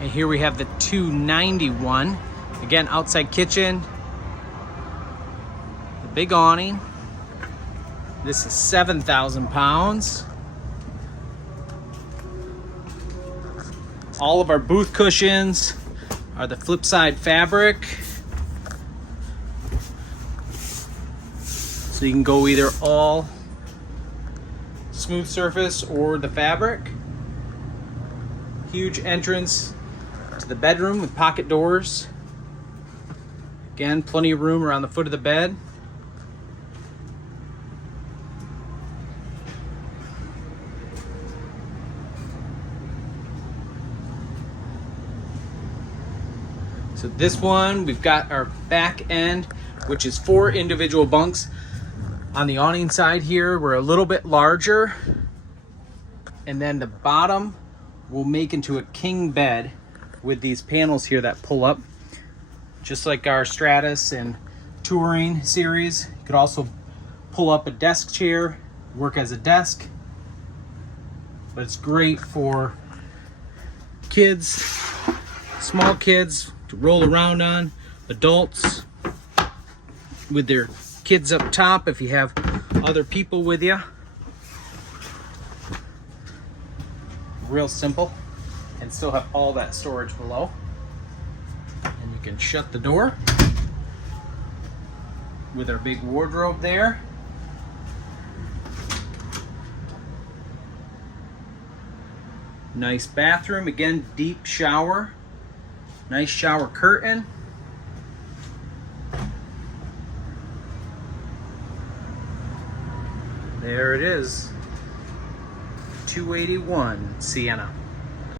And here we have the 291. Again, outside kitchen. The big awning. This is 7,000 pounds. All of our booth cushions are the flip side fabric. So you can go either all smooth surface or the fabric. Huge entrance to the bedroom with pocket doors. Again, plenty of room around the foot of the bed. So this one, we've got our back end, which is 4 individual bunks. On the awning side here, we're a little bit larger. And then the bottom will make into a king bed with these panels here that pull up. Just like our Stratus and Touring series. You could also pull up a desk chair, work as a desk. But it's great for kids, small kids, to roll around on, adults with their kids up top if you have other people with you. Real simple, and still have all that storage below. And you can shut the door with our big wardrobe there. Nice bathroom, again, deep shower. Nice shower curtain. There it is. 281 Sienna.